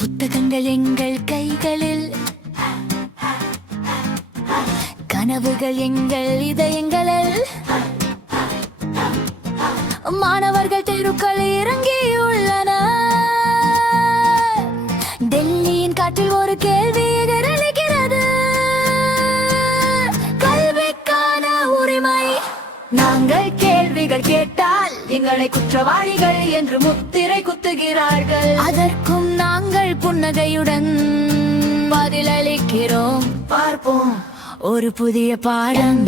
புத்தகங்கள் எங்கள் கைகளில், கனவுகள் எங்கள் இதயங்களில். மாணவர்கள் தெருக்கள் இறங்கியுள்ளனர். டெல்லியின் காற்றில் ஒரு கேள்வி எதிரொலிக்கிறது. கல்விக்கான உரிமை. நாங்கள் கேள்விகள் கேட்டால் எங்களை குற்றவாளிகள் என்று முத்திரை குத்துகிறார்கள். அதற்கும் நாங்கள் புன்னகையுடன் பதிலளிக்கிறோம். பார்ப்போம் ஒரு புதிய பாடம்.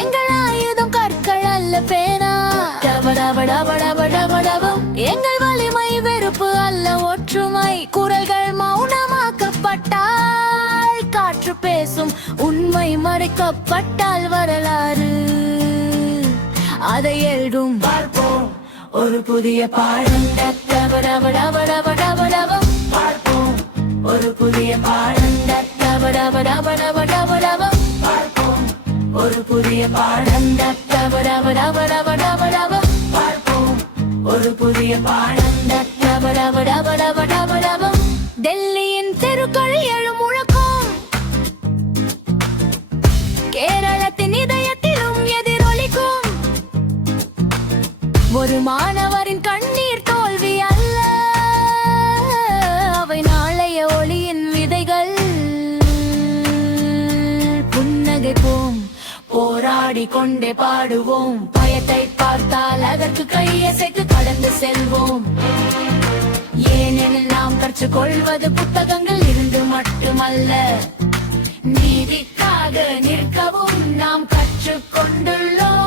எங்கள் ஆயுதம் கற்கள் அல்ல பேனா. எங்கள் வலிமை வெறுப்பு அல்ல ஒற்றுமை. குரல்கள் மௌனமாக்கப்பட்டால் காற்று பேசும். உண்மை மறைக்கப்பட்டால் வரலாறு அதை எழுதும். பார்ப்போம் ஒரு புதிய பாடம். பார்ப்போம் ஒரு புதிய பாடம். பார்ப்போம் ஒரு புதிய பாடம். பார்ப்போம் ஒரு புதிய பாடம். டெல்லியின் தெருக்கள் எழும் முழக்கம் கேரளத்தின் இதயத்திலும் எதிரொலிக்கும். ஒரு மாணவரின் கண்ணீர் தோல்வி அல்ல, அவை நாளைய ஒளியின் விதைகள். புன்னகைப்போம், போராடி கொண்டே பாடுவோம். பயத்தை பார்த்தால் அதற்கு கையசைத்து கடந்து செல்வோம். ஏனெனில் நாம் கற்றுக்கொள்வது புத்தகங்கள் இருந்து மட்டுமல்ல, நீதிக்காக நிற்கவும் நாம் கற்றுக்கொண்டுள்ளோம்.